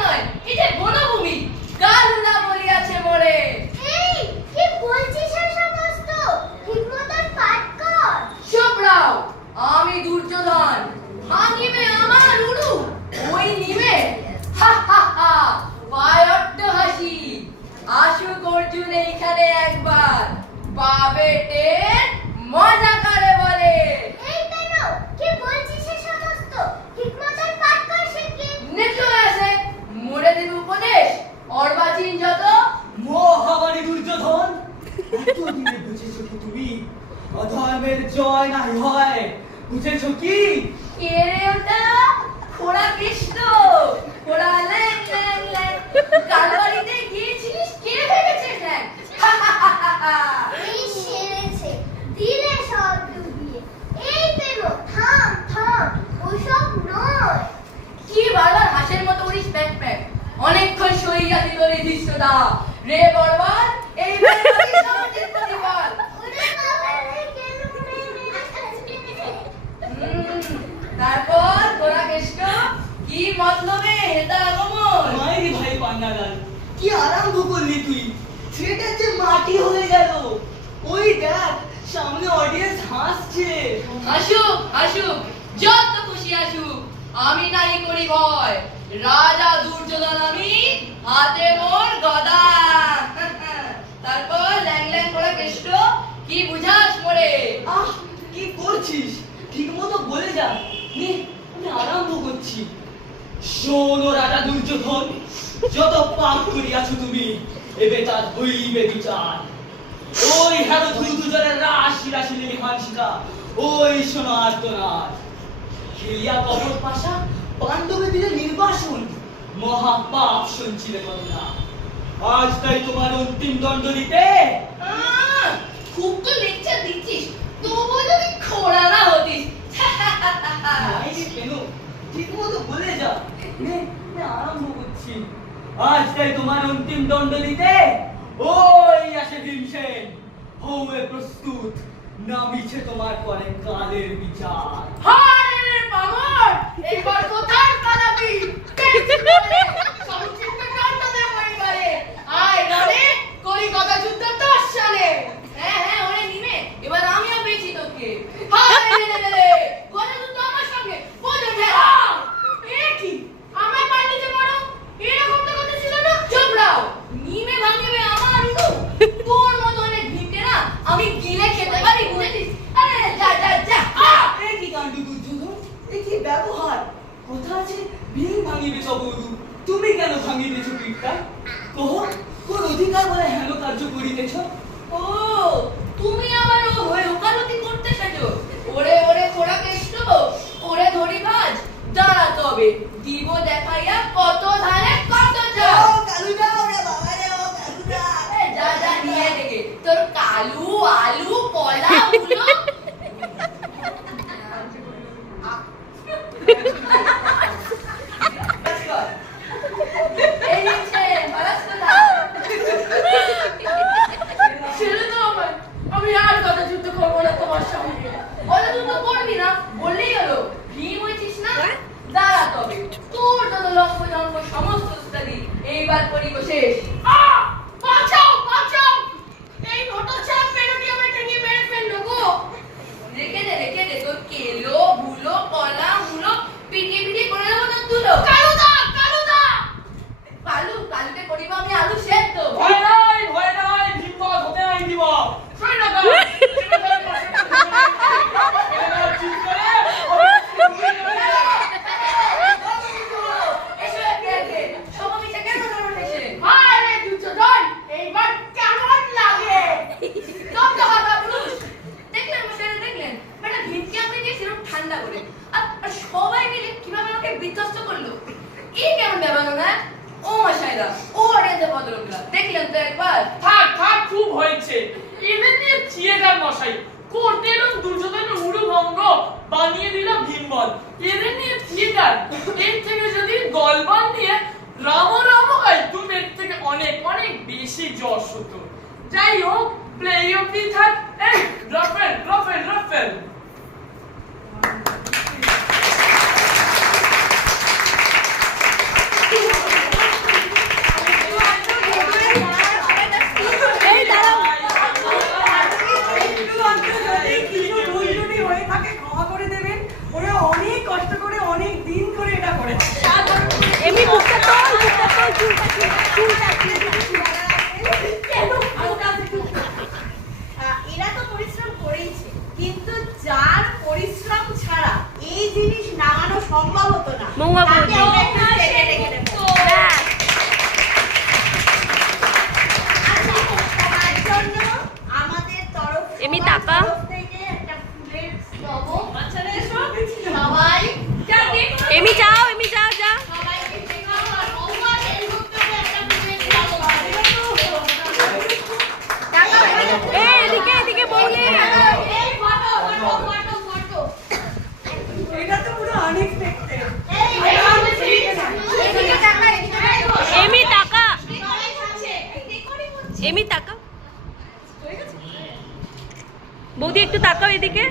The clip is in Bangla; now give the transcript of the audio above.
নয়, এই যে বনভূমি, কালুদা বলিয়াছে মোরে। এই কি বলছিস এই সমস্ত? ঠিকমতো পাঠ কর। চুপ রাও, আমি দুর্যোধন, ভাঙিবে আমার উড়ু, ওই নিবে হা হা হা, পায়ট্ট হাসি। আসুক অর্জুন এইখানে একবার, পাবে টের, মজা করে বলে। এই কেন কি বলছিস এই সমস্ত? ঠিকমতো পাঠ কর শিখি। নেচে আসে, মোড়ে দেবে উপদেশ, অর্বাচীন যত। মহাবাণী দুর্যোধন, এতদিনে বুঝেছো কি তুমি অধর্মের জয় নাই হয়? বুঝেছো কি? কে রে ওটা? খোড়া কৃষ্ণ, খোড়া ল্যাং ল্যাং ল্যাং। কার বাড়িতে গিয়েছিলিস, কে ভেবেছিস ল্যাং? হা হা হা হা হা। এই সেরেছে দিলে সব ডুবিয়ে। এই পেলো থাম থাম, ওসব নয়। কি বারবার হাসের মতো উড়িস প্যাক প্যাক, অনেকক্ষণ সইয়াছি তোর এই দৃশ্যটা। রে বরবাদ, এই বাড়ি সমাজের প্রতিবাদ। ওরে বাবা রে, কেন তারপর তোরা কৃষ্ণ কি মতলবে এটা আগমন? মাইরি ভাই পান্নালাল, কি আরম্ভ করলি তুই? থিয়েটার যে মাটি হয়ে গেল। ওই দেখ, সামনে অডিয়েন্স হাসছে। হাসুক হাসুক, যত খুশি আসুক, আমি নাই করি ভয়। রাজা দুর্যোধন আমি, হাতে মোর গদা। তারপর ল্যাং ল্যাং করে কৃষ্ণ কি বুঝাস মোরে? আহ, কি করছিস? ঠিক মতো বলে যা। নে, আমি আরম্ভ করছি। শোনো রাজা দুর্যোধন, যত পাপ করিয়াছো তুমি, এবে তার হইবে বিচার। ওই হেরো ধুলুদুজনের রাশি রাশি লিলিহানসিকা, ওই শোনো আর্তনাদ। খেলিয়া কবর পাশা, পাণ্ডবে দিলে নির্বাসন, মহা পাপ সঞ্চিলে করুণা। আজ তাই তোমার অন্তিম দণ্ড দিতে। খুব তো লেকচার দিচ্ছিস, তবু যদি খোড়া না হতিস। মাইরি কেন? ঠিক মতো বলে যা। নে, নে, আরম্ভ করছি। আজ তাই তোমার অন্তিম দণ্ড দিতে। ওই আসে ভীমসেন, হউয়ে প্রস্তুত, নামিছে তোমার পরে কালের বিচার। হায় বামর, এবার কোথায় পালাবি? সংক্ষিপ্ত কাণ্ড দে পরিবারে। আয় রণে, কলিকাতা যুদ্ধ 10 সালে। হ্যাঁ হ্যাঁ, ওরে নিমে, এবার আমিও পেয়েছি তোকে। হায় রে রে রে রে, গণযুদ্ধ আমার সঙ্গে, বোঝো ঠেলা। এ কি, আমায় পাল্টে যে বড়, এরকম তো কথা ছিল না। চুপ রাও, নিমে ভাঙিবে আমার উড়ু। তোর মতো অনেক ভীমকে না আমি গিলে খেতে পারি, বুঝেছিস? আরে যা যা যা। এ কি কাণ্ড দুর্যোধন, এ কি ব্যবহার? কথা আছে ভীম ভাঙিবে তবুরু, তুমি কেন ভাঙিতেছ পিঠটা? কহ, কোন অধিকার বলে হেন কার্য করিতেছ? ও, তুমি আবার ও হয়ে ওকালতি করতে সাজো। ওরে ওরে খোড়া কৃষ্ণ, ওরে ধরি বাজ, দাঁড়া তবে দিব দেখাইয়া কত ধারে কত যা। কালুদা, ওরে বাবা রে, ও কালুদা। যা যা নিয়ে দেখে তোর কালু আলু কলা উলো। এই নিচ্ছে বালাস কোথা? ছেড়ে দাও আমায়, আমি আর কথা যুদ্ধ করবো না তোমার সঙ্গে। কথা যুদ্ধ করবি না বললেই হলো, ভীম হয়েছিস না? দাঁড়া তবে তোর যত লক্ষ জন্ম সমস্ত স্টাডি এইবার করিব শেষ। বাঁচাও বাঁচাও, এই নোটো চাপ পেরোটি আমায় ঠেকিয়ে মেরে ফেললো গো। রেখে দে তোর কেলো ভুলো কলা মুলো, পিটিয়ে পিটিয়ে করে দেবো তোর তুলো। কালুদা কালুদা, কালুকে করিব আমি আলু সেদ্ধ। ভয় নাই, ভীমপদ হতে নাই দিব। শোন না গা, এসো একে একে, সমমিছে কেন ধরুন এসে? হায় রে দুর্যোধন, এইবার কেমন লাগে? দম তো হাতা পুরুষ। দেখলেন মশাইরা, দেখলেন বেটা ভীমকে আপনি দিয়ে সেরকম ঠান্ডা করে, আর সবাই মিলে কিভাবে আমাকে বিধ্বস্ত করলো। এই কেমন ব্যাপার না? ও মশাইরা, ও অড়েতে ভদ্রলোকরা, দেখলেন তো একবার? থাক থাক, খুব হয়েছে। এদের নিয়ে থিয়েটার মশাই করতে এলাম, দুর্যোধনের উড়ু ভঙ্গ বানিয়ে দিল ভীমবল। এদের নিয়ে থিয়েটার, এর থেকে যদি গলবান নিয়ে রাম রাম হয়, তুমি এর থেকে অনেক অনেক বেশি যশ হতো। যাই হোক, প্লে অব্দি থাক। এই রাফেল রাফেল রাফেল। এমনি তাকাও বৌদি একটু তাকাও এদিকে